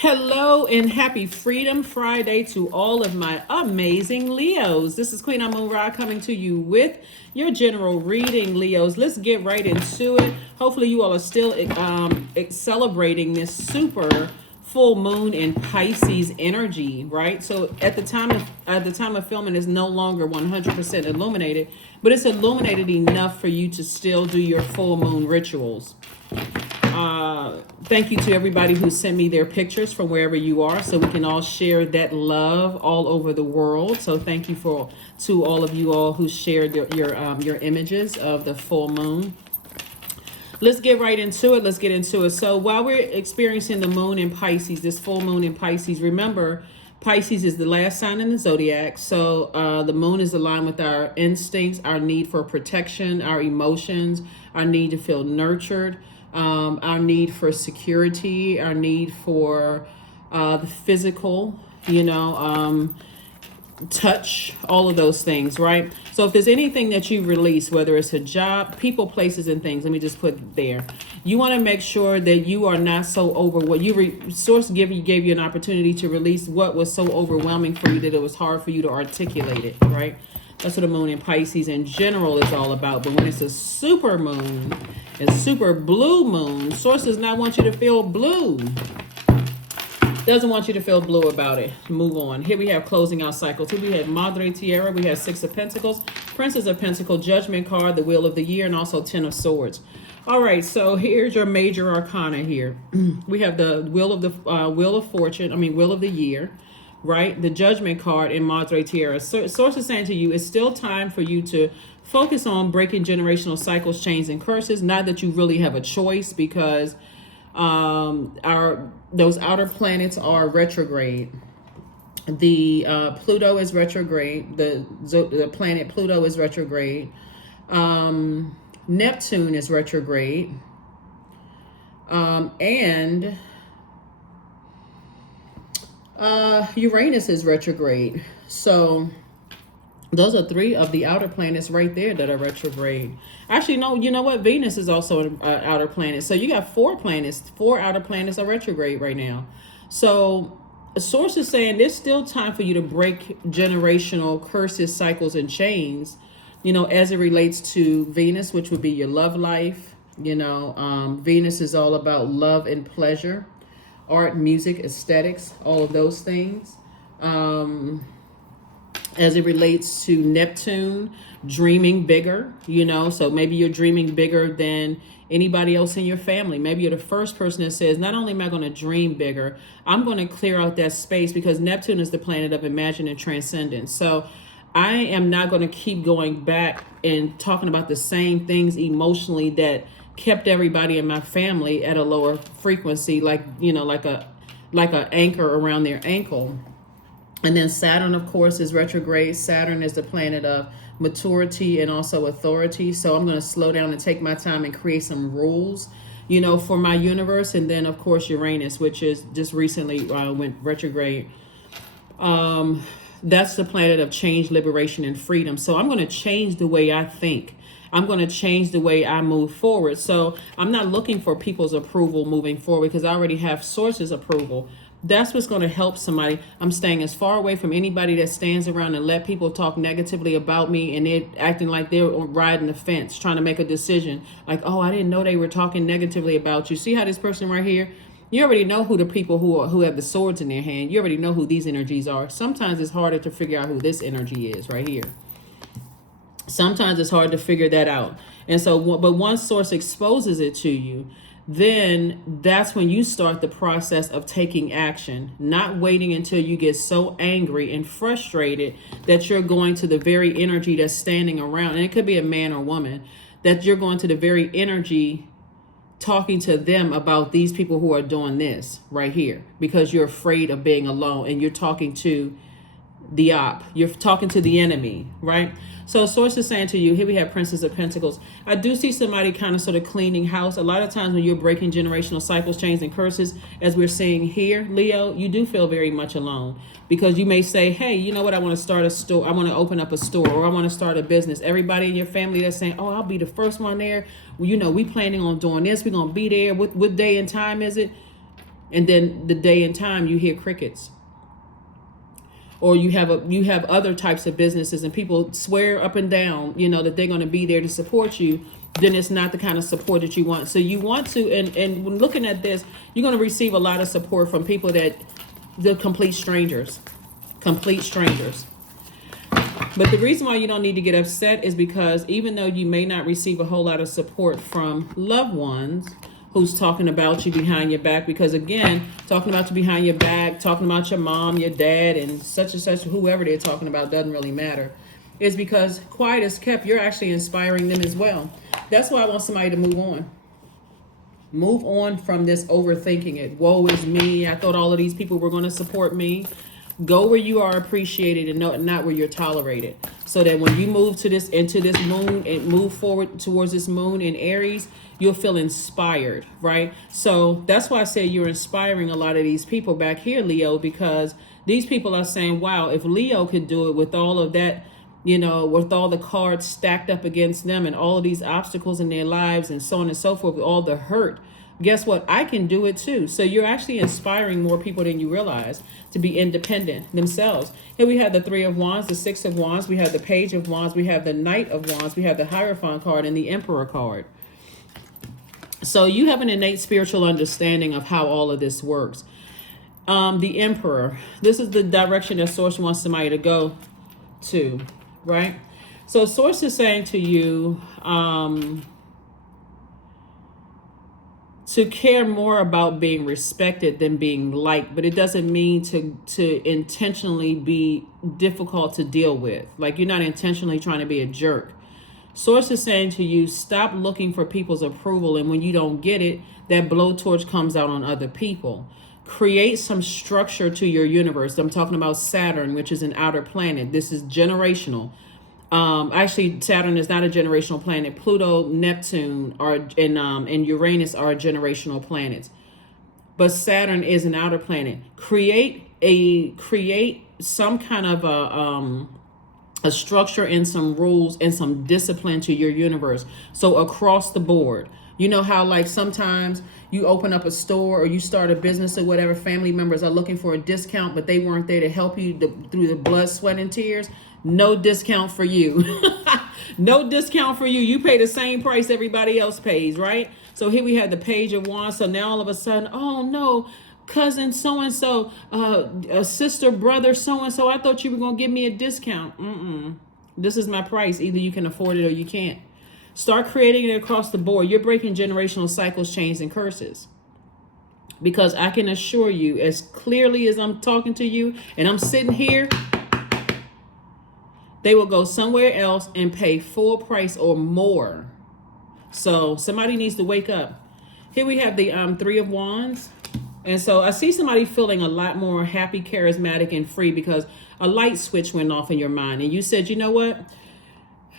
Hello and happy Freedom Friday to all of my amazing Leos. This is Queen Amun Ra coming to you with your general reading, Leos. Let's get right into it. Hopefully you all are still celebrating this super full moon in Pisces energy, right? So at the time of filming, it's no longer 100% illuminated, but it's illuminated enough for you to still do your full moon rituals. Thank you to everybody who sent me their pictures from wherever you are, so we can all share that love all over the world. So thank you to all of you all who shared your images of the full moon. Let's get right into it. Let's get into it. So while we're experiencing the moon in Pisces, this full moon in Pisces, remember Pisces is the last sign in the zodiac. So the moon is aligned with our instincts, our need for protection, our emotions, our need to feel nurtured. Our need for security, our need for the physical, touch, all of those things, right? So if there's anything that you release, whether it's a job, people, places, and things, let me just put there. You want to make sure that you are not so over what Source gave you an opportunity to release what was so overwhelming for you that it was hard for you to articulate it, right? That's what the moon in Pisces in general is all about. But when it's a super moon, a super blue moon, Source does not want you to feel blue. Doesn't want you to feel blue about it. Move on. Here we have closing out cycles. Here we have Madre Tierra. We have Six of Pentacles, Princess of Pentacles, Judgment card, the Wheel of the Year, and also Ten of Swords. All right, so here's your major arcana here. We have the Wheel of the Year. Right? The Judgment card in Madre Tierra. Source is saying to you, it's still time for you to focus on breaking generational cycles, chains, and curses. Not that you really have a choice, because those outer planets are retrograde. The Pluto is retrograde. The planet Pluto is retrograde. Neptune is retrograde. And Uranus is retrograde. So those are three of the outer planets right there that are retrograde. Actually, no, you know what? Venus is also an outer planet. So you got four outer planets are retrograde right now. So a source is saying there's still time for you to break generational curses, cycles, and chains, as it relates to Venus, which would be your love life. Venus is all about love and pleasure. Art, music, aesthetics, all of those things. As it relates to Neptune, dreaming bigger, so maybe you're dreaming bigger than anybody else in your family. Maybe you're the first person that says, not only am I going to dream bigger, I'm going to clear out that space, because Neptune is the planet of imagine and transcendence. So I am not going to keep going back and talking about the same things emotionally that kept everybody in my family at a lower frequency, like a anchor around their ankle. And then Saturn, of course, is retrograde. Saturn is the planet of maturity and also authority. So I'm going to slow down and take my time and create some rules, for my universe. And then, of course, Uranus, which is just recently went retrograde. That's the planet of change, liberation, and freedom. So I'm going to change the way I think. I'm going to change the way I move forward. So I'm not looking for people's approval moving forward, because I already have Source's approval. That's what's going to help somebody. I'm staying as far away from anybody that stands around and let people talk negatively about me, and they're acting like they're riding the fence, trying to make a decision. Like, oh, I didn't know they were talking negatively about you. See how this person right here? You already know who the people who have the swords in their hand. You already know who these energies are. Sometimes it's harder to figure out who this energy is right here. Sometimes it's hard to figure that out. And so, but once Source exposes it to you, then that's when you start the process of taking action, not waiting until you get so angry and frustrated that you're going to the very energy that's standing around. And it could be a man or woman, that you're going to the very energy talking to them about these people who are doing this right here, because you're afraid of being alone and you're talking to you're talking to the enemy, right? So Source is saying to you, here we have Princess of Pentacles. I do see somebody kind of sort of cleaning house. A lot of times when you're breaking generational cycles, chains, and curses, as we're seeing here, Leo, you do feel very much alone, because you may say, hey, you know what? I want to start a store. I want to open up a store, or I want to start a business. Everybody in your family that's saying, oh, I'll be the first one there. Well, we planning on doing this. We're going to be there. What day and time is it? And then the day and time you hear crickets. Or you have other types of businesses and people swear up and down, that they're going to be there to support you. Then it's not the kind of support that you want. So you want to, and when looking at this, you're going to receive a lot of support from people they're complete strangers. Complete strangers. But the reason why you don't need to get upset is because even though you may not receive a whole lot of support from loved ones who's talking about you behind your back, because again, talking about you behind your back, talking about your mom, your dad, and such, whoever they're talking about doesn't really matter. Is because quiet as kept, you're actually inspiring them as well. That's why I want somebody to move on. Move on from this overthinking it. Woe is me. I thought all of these people were going to support me. Go where you are appreciated and not where you're tolerated. So that when you move into this moon and move forward towards this moon in Aries, you'll feel inspired, right? So that's why I say you're inspiring a lot of these people back here, Leo, because these people are saying, wow, if Leo could do it with all of that, with all the cards stacked up against them and all of these obstacles in their lives and so on and so forth, with all the hurt, guess what? I can do it too. So you're actually inspiring more people than you realize to be independent themselves. Here we have the Three of Wands, the Six of Wands, we have the Page of Wands, we have the Knight of Wands, we have the Hierophant card and the Emperor card. So you have an innate spiritual understanding of how all of this works. The Emperor, this is the direction that Source wants somebody to go to, right? So Source is saying to you, to care more about being respected than being liked, but it doesn't mean to intentionally be difficult to deal with. Like you're not intentionally trying to be a jerk. Source is saying to you, stop looking for people's approval, and when you don't get it, that blowtorch comes out on other people. Create some structure to your universe. I'm talking about Saturn, which is an outer planet. This is generational. Actually, Saturn is not a generational planet. Pluto, Neptune, and Uranus are generational planets. But Saturn is an outer planet. Create some kind of a structure and some rules and some discipline to your universe. So across the board, you know how like sometimes you open up a store or you start a business or whatever, family members are looking for a discount, but they weren't there to help you through the blood, sweat, and tears. No discount for you. No discount for you. You pay the same price everybody else pays, right? So here we have the Page of Wands. So now all of a sudden, oh no, cousin so-and-so, a sister, brother so-and-so, I thought you were going to give me a discount. This is my price. Either you can afford it or you can't. Start creating it across the board. You're breaking generational cycles, chains, and curses. Because I can assure you, as clearly as I'm talking to you and I'm sitting here, they will go somewhere else and pay full price or more. So somebody needs to wake up. Here we have the Three of Wands. And so I see somebody feeling a lot more happy, charismatic, and free because a light switch went off in your mind. And you said, you know what?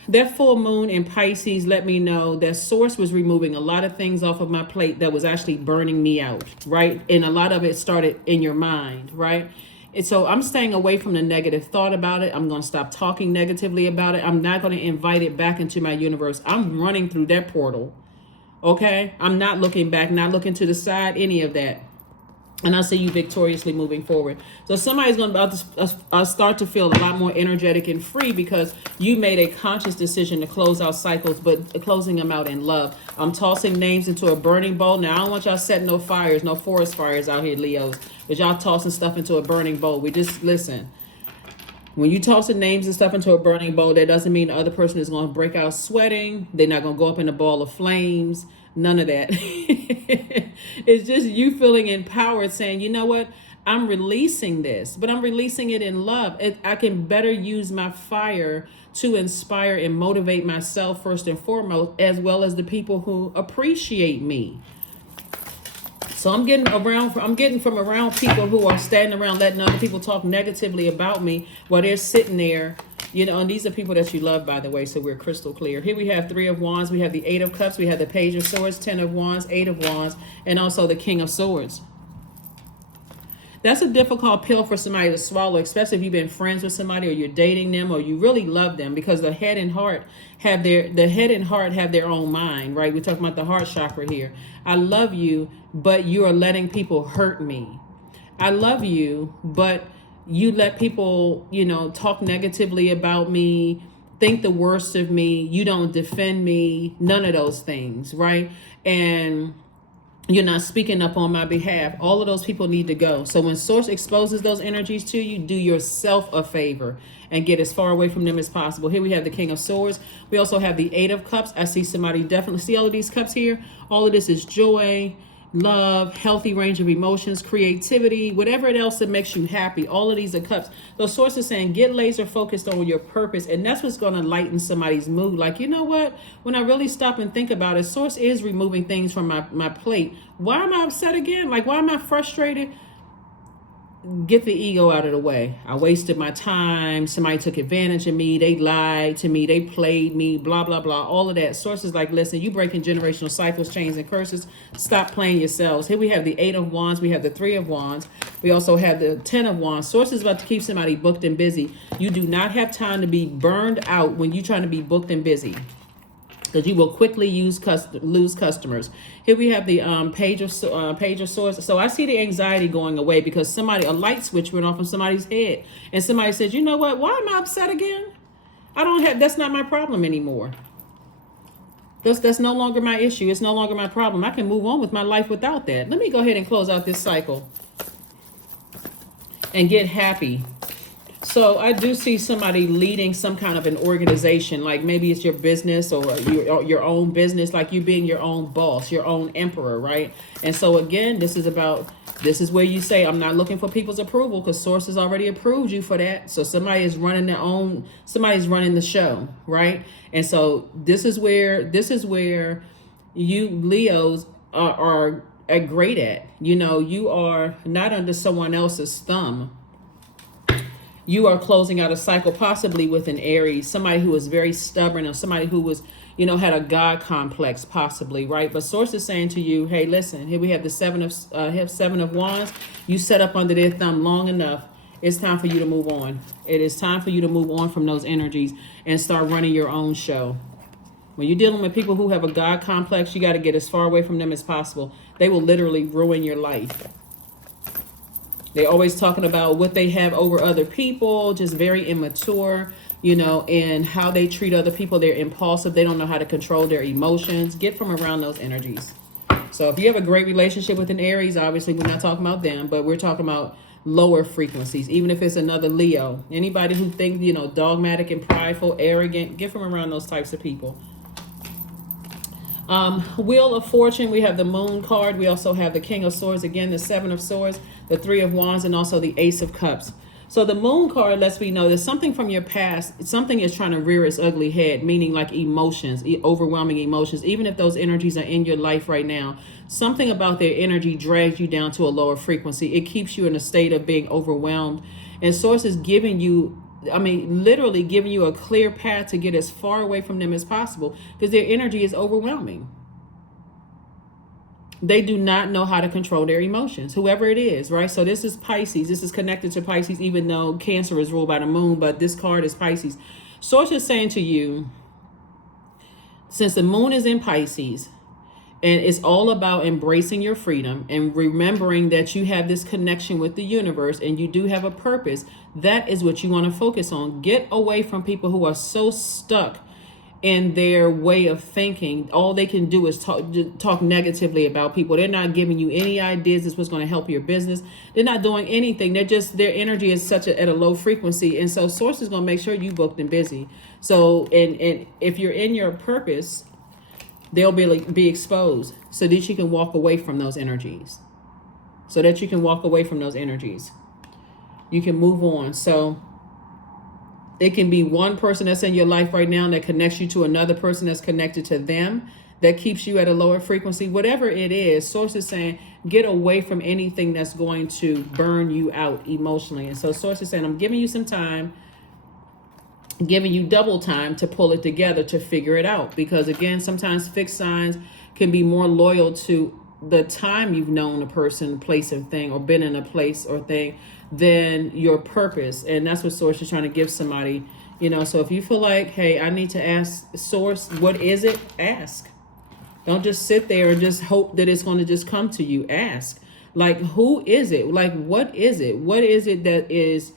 That full moon in Pisces let me know that Source was removing a lot of things off of my plate that was actually burning me out, right? And a lot of it started in your mind, right? And so I'm staying away from the negative thought about it. I'm going to stop talking negatively about it. I'm not going to invite it back into my universe. I'm running through that portal, okay? I'm not looking back, not looking to the side, any of that. And I see you victoriously moving forward. So somebody's going to start to feel a lot more energetic and free because you made a conscious decision to close out cycles, but closing them out in love. I'm tossing names into a burning bowl. Now, I don't want y'all setting no fires, no forest fires out here, Leos. But y'all tossing stuff into a burning bowl. We just, listen. When you tossing names and stuff into a burning bowl, that doesn't mean the other person is going to break out sweating. They're not going to go up in a ball of flames. None of that. It's just you feeling empowered, saying, you know what? I'm releasing this, but I'm releasing it in love. I can better use my fire to inspire and motivate myself first and foremost, as well as the people who appreciate me. So I'm getting from around people who are standing around letting other people talk negatively about me while they're sitting there, you know, and these are people that you love, by the way, so we're crystal clear. Here we have Three of Wands, we have the Eight of Cups, we have the Page of Swords, Ten of Wands, Eight of Wands, and also the King of Swords. That's a difficult pill for somebody to swallow, especially if you've been friends with somebody or you're dating them or you really love them, because the head and heart have their own mind, right? We're talking about the heart chakra here. I love you, but you are letting people hurt me. I love you, but you let people, talk negatively about me, think the worst of me. You don't defend me, none of those things, right? And you're not speaking up on my behalf. All of those people need to go. So when source exposes those energies to you, do yourself a favor and get as far away from them as possible. Here we have the King of Swords. We also have the Eight of Cups. I see somebody definitely see all of these cups here. All of this is joy, love, healthy range of emotions, creativity, whatever else that makes you happy. All of these are cups. Those sources saying get laser focused on your purpose, and that's what's going to lighten somebody's mood. Like, you know what, when I really stop and think about it, source is removing things from my plate. Why am I upset again? Like, why am I frustrated? Get the ego out of the way. I wasted my time. Somebody took advantage of me. They lied to me. They played me, blah, blah, blah. All of that. Sources like, listen, you breaking generational cycles, chains, and curses. Stop playing yourselves. Here we have the Eight of Wands. We have the Three of Wands. We also have the Ten of Wands. Sources about to keep somebody booked and busy. You do not have time to be burned out when you're trying to be booked and busy, because you will quickly lose customers. Here we have the page of swords. So I see the anxiety going away because a light switch went off in somebody's head, and somebody says, you know what? Why am I upset again? That's not my problem anymore. That's no longer my issue. It's no longer my problem. I can move on with my life without that. Let me go ahead and close out this cycle and get happy. So I do see somebody leading some kind of an organization, like maybe it's your business or your own business, like you being your own boss, your own emperor, right? And so again, this is where you say, I'm not looking for people's approval, because source has already approved you for that. So somebody's running the show, right? And so this is where you Leos are great at. You are not under someone else's thumb. You are closing out a cycle, possibly with an Aries, somebody who is very stubborn, or somebody who was, had a God complex, possibly, right? But source is saying to you, hey, listen, here we have the Seven of Wands. You set up under their thumb long enough. It's time for you to move on. It is time for you to move on from those energies and start running your own show. When you're dealing with people who have a God complex, you got to get as far away from them as possible. They will literally ruin your life. They're always talking about what they have over other people, just very immature, and how they treat other people. They're impulsive. They don't know how to control their emotions. Get from around those energies. So if you have a great relationship with an Aries, obviously we're not talking about them, but we're talking about lower frequencies, even if it's another Leo. Anybody who thinks, dogmatic and prideful, arrogant, get from around those types of people. Wheel of Fortune, we have the Moon card. We also have the King of Swords, again, the Seven of Swords, the Three of Wands, and also the Ace of Cups. So the Moon card lets me know that something from your past, something is trying to rear its ugly head, meaning like emotions, overwhelming emotions. Even if those energies are in your life right now, something about their energy drags you down to a lower frequency. It keeps you in a state of being overwhelmed. And Source is giving you, literally giving you a clear path to get as far away from them as possible, because their energy is overwhelming. They do not know how to control their emotions, whoever it is, right? So this is Pisces. This is connected to Pisces, even though Cancer is ruled by the moon, but this card is Pisces. Source is saying to you, since the moon is in Pisces, and it's all about embracing your freedom and remembering that you have this connection with the universe and you do have a purpose, that is what you want to focus on. Get away from people who are so stuck in their way of thinking. All they can do is talk negatively about people. They're not giving you any ideas that's what's going to help your business. They're not doing anything. Their energy is at a low frequency. And so Source is going to make sure you booked and busy. So, and if you're in your purpose, they'll be exposed so that you can walk away from those energies. You can move on. So it can be one person that's in your life right now that connects you to another person that's connected to them, that keeps you at a lower frequency. Whatever it is, Source is saying, get away from anything that's going to burn you out emotionally. And so Source is saying, I'm giving you some time, giving you double time to pull it together, to figure it out. Because again, sometimes fixed signs can be more loyal to the time you've known a person, place, and thing, or been in a place or thing, than your purpose. And that's what Source is trying to give somebody. So if you feel like, hey, I need to ask Source, what is it? Ask. Don't just sit there and just hope that it's going to just come to you. Ask. Like, who is it? Like, what is it? What is it that is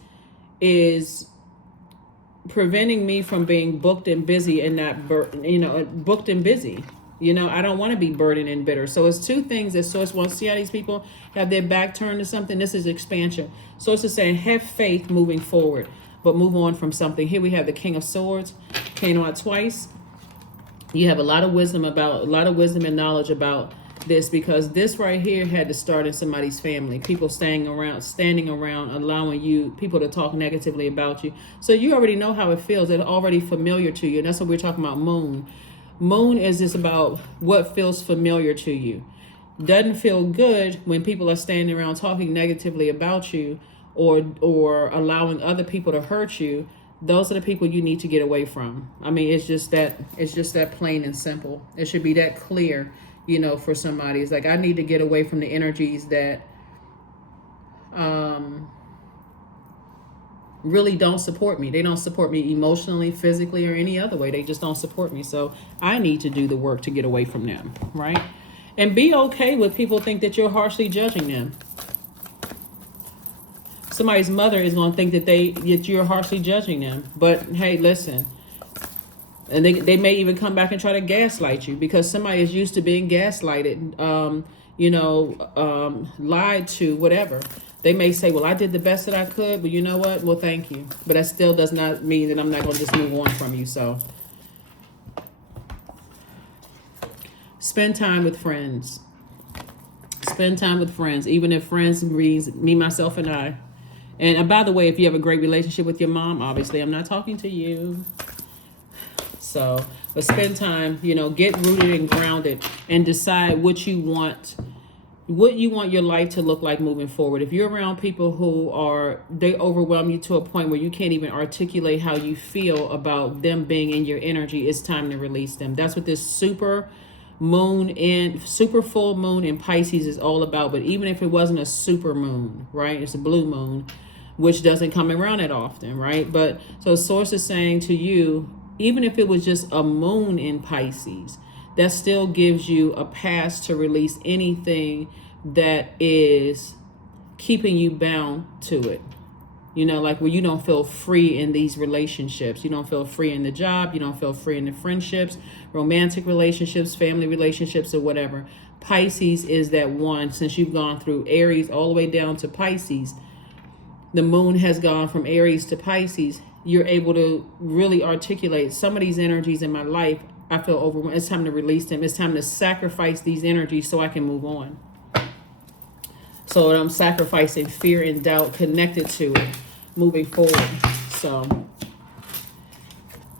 preventing me from being booked and busy and not, booked and busy? I don't want to be burdened and bitter. So it's two things that Source wants. See how these people have their back turned to something? This is expansion. Source is saying, have faith moving forward, but move on from something. Here we have the King of Swords, came out twice. You have a lot of wisdom and knowledge about this, because this right here had to start in somebody's family. People standing around, allowing people to talk negatively about you. So you already know how it feels. It's already familiar to you. And that's what we're talking about, Moon. Moon is just about what feels familiar to you. Doesn't feel good when people are standing around talking negatively about you, or allowing other people to hurt you. Those are the people you need to get away from. I mean, it's just that plain and simple. It should be that clear, for somebody. It's like, I need to get away from the energies that really don't support me. They don't support me emotionally, physically, or any other way. They just don't support me. So I need to do the work to get away from them, right? And be okay with people think that you're harshly judging them. Somebody's mother is going to think that you're harshly judging them. But hey, listen. And they may even come back and try to gaslight you, because somebody is used to being gaslighted, lied to, whatever. They may say, well, I did the best that I could, but you know what? Well, thank you. But that still does not mean that I'm not going to just move on from you. So spend time with friends. Spend time with friends, even if friends means me, myself, and I. And by the way, if you have a great relationship with your mom, obviously I'm not talking to you. So, but spend time, get rooted and grounded, and decide what you want your life to look like moving forward. If you're around people who they overwhelm you to a point where you can't even articulate how you feel about them being in your energy, it's time to release them. That's what this super full moon in Pisces is all about. But even if it wasn't a super moon, right? It's a blue moon, which doesn't come around that often, right? But so Source is saying to you, even if it was just a moon in Pisces, that still gives you a pass to release anything that is keeping you bound to it. Like where you don't feel free in these relationships. You don't feel free in the job. You don't feel free in the friendships, romantic relationships, family relationships, or whatever. Pisces is that one. Since you've gone through Aries all the way down to Pisces, the moon has gone from Aries to Pisces. You're able to really articulate some of these energies in my life. I feel overwhelmed. It's time to release them. It's time to sacrifice these energies so I can move on. So I'm sacrificing fear and doubt connected to it, moving forward. So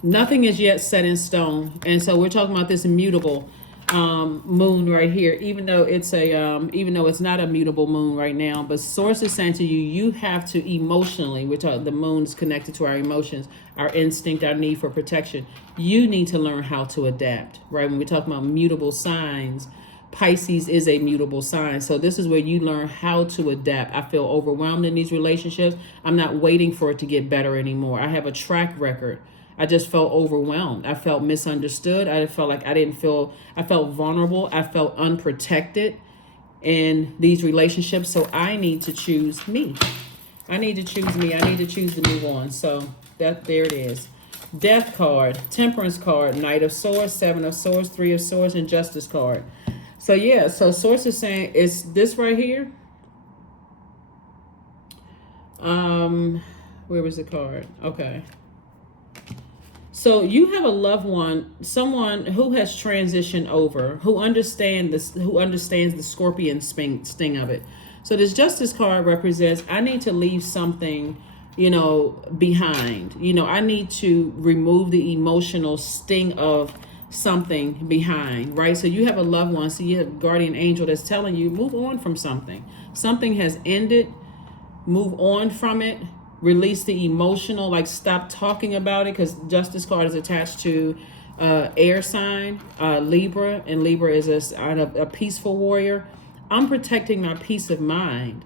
nothing is yet set in stone. And so we're talking about this immutable moon right here, even though it's not a mutable moon right now. But Source is saying to you, you have to emotionally, the moon's connected to our emotions, our instinct, our need for protection. You need to learn how to adapt, right? When we're talking about mutable signs, Pisces is a mutable sign. So this is where you learn how to adapt. I feel overwhelmed in these relationships. I'm not waiting for it to get better anymore. I have a track record. I just felt overwhelmed. I felt misunderstood. I felt like I felt vulnerable. I felt unprotected in these relationships. So I need to choose me. I need to choose to move on. So there it is. Death card, Temperance card, Knight of Swords, Seven of Swords, Three of Swords, and Justice card. So yeah, so Source is saying it's this right here. Where was the card? Okay. So you have a loved one, someone who has transitioned over, who understands the scorpion sting of it. So this Justice card represents, I need to leave something, behind. I need to remove the emotional sting of something behind, right? So you have a loved one, so you have a guardian angel that's telling you, move on from something. Something has ended, move on from it, release the emotional, like stop talking about it, because Justice card is attached to air sign, Libra, and Libra is a peaceful warrior. I'm protecting my peace of mind.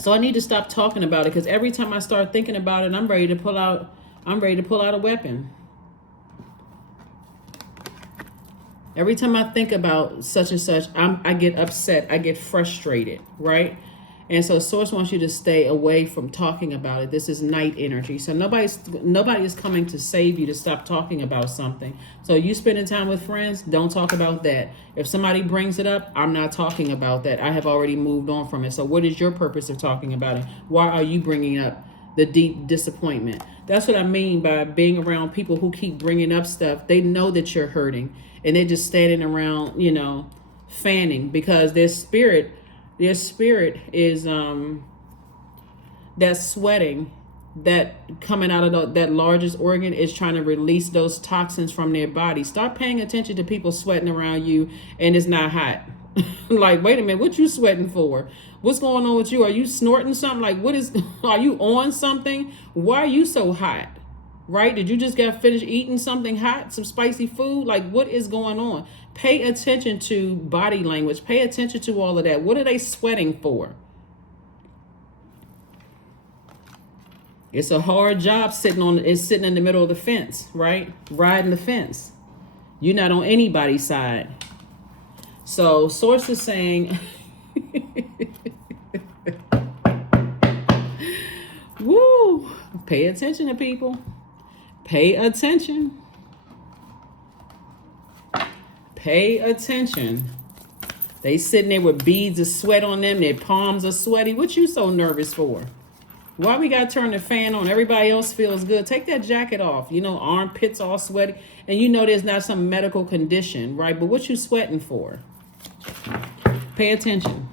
So I need to stop talking about it, because every time I start thinking about it, I'm ready to pull out a weapon. Every time I think about such and such, I get upset. I get frustrated, right? And so Source wants you to stay away from talking about it. This is night energy. So nobody is coming to save you to stop talking about something. So you spending time with friends, don't talk about that. If somebody brings it up, I'm not talking about that. I have already moved on from it. So what is your purpose of talking about it? Why are you bringing up the deep disappointment? That's what I mean by being around people who keep bringing up stuff. They know that you're hurting, and they're just standing around, fanning, because their spirit is that sweating, that coming out of that largest organ, is trying to release those toxins from their body. Start paying attention to people sweating around you and it's not hot. Like, wait a minute, what you sweating for? What's going on with you? Are you snorting something? Like, are you on something? Why are you so hot? Right? Did you just get finished eating something hot, some spicy food? Like, what is going on? Pay attention to body language. Pay attention to all of that. What are they sweating for? It's a hard job sitting in the middle of the fence, right? Riding the fence. You're not on anybody's side. So Source is saying, woo, pay attention to people. Pay attention. Pay attention. They sitting there with beads of sweat on them. Their palms are sweaty. What you so nervous for? Why we got to turn the fan on? Everybody else feels good. Take that jacket off. Armpits all sweaty. And there's not some medical condition, right? But what you sweating for? Pay attention.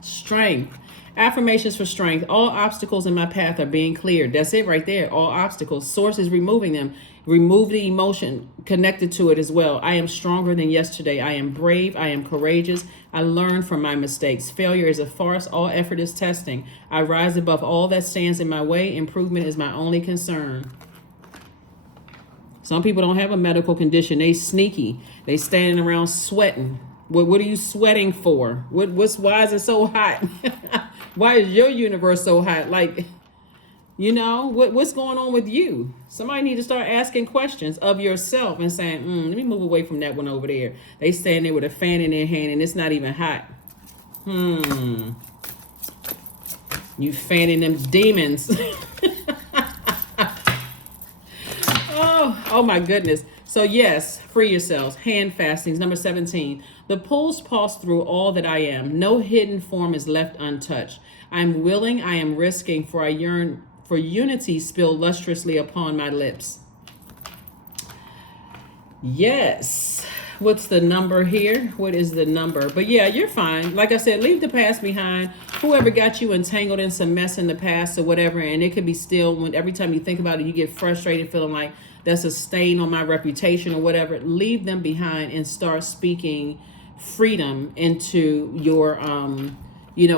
Strength. Affirmations for strength. All obstacles in my path are being cleared. That's it right there. All obstacles. Source is removing them. Remove the emotion connected to it as well. I am stronger than yesterday. I am brave. I am courageous. I learn from my mistakes. Failure is a farce. All effort is testing. I rise above all that stands in my way. Improvement is my only concern. Some people don't have a medical condition. They sneaky. They standing around sweating. What are you sweating for? Why is it so hot? Why is your universe so hot? Like, what's going on with you? Somebody need to start asking questions of yourself and saying, let me move away from that one over there. They stand there with a fan in their hand and it's not even hot. You fanning them demons. Oh my goodness. So yes, free yourselves. Hand fastings. Number 17. The pulse pulse through all that I am. No hidden form is left untouched. I am willing. I am risking. For I yearn for unity spill lustrously upon my lips. Yes. What's the number here? What is the number? But yeah, you're fine. Like I said, leave the past behind. Whoever got you entangled in some mess in the past or whatever, and it could be still, when every time you think about it, you get frustrated, feeling like that's a stain on my reputation or whatever. Leave them behind and start speaking freedom into your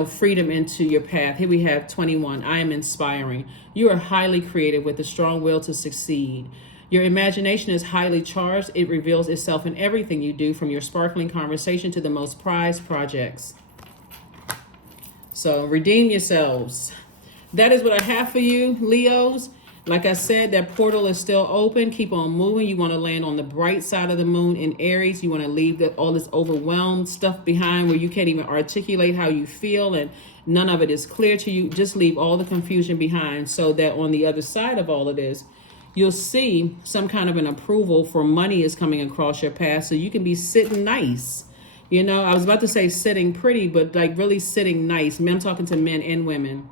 freedom into your path. Here we have 21. I am inspiring. You are highly creative with a strong will to succeed. Your imagination is highly charged. It reveals itself in everything you do, from your sparkling conversation to the most prized projects. So redeem yourselves. That is what I have for you, Leos. Like I said, that portal is still open. Keep on moving. You want to land on the bright side of the moon in Aries. You want to leave all this overwhelmed stuff behind where you can't even articulate how you feel and none of it is clear to you. Just leave all the confusion behind, so that on the other side of all of this, you'll see some kind of an approval for money is coming across your path, so you can be sitting nice. I was about to say sitting pretty, but like really sitting nice. I'm talking to men and women,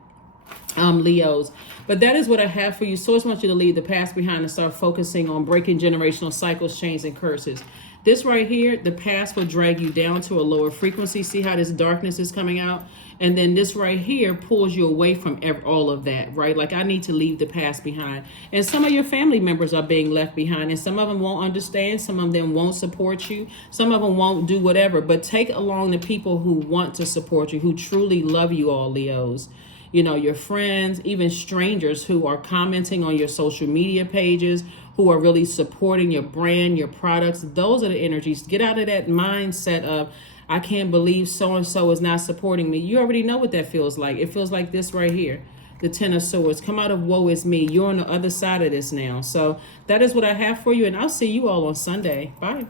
Leos. But that is what I have for you. Source wants you to leave the past behind and start focusing on breaking generational cycles, chains, and curses. This right here, the past will drag you down to a lower frequency. See how this darkness is coming out? And then this right here pulls you away from all of that, right? Like, I need to leave the past behind. And some of your family members are being left behind, and some of them won't understand. Some of them won't support you. Some of them won't do whatever. But take along the people who want to support you, who truly love you all, Leos. Your friends, even strangers who are commenting on your social media pages, who are really supporting your brand, your products. Those are the energies. Get out of that mindset of, I can't believe so-and-so is not supporting me. You already know what that feels like. It feels like this right here. The Ten of Swords. Come out of woe is me. You're on the other side of this now. So that is what I have for you. And I'll see you all on Sunday. Bye.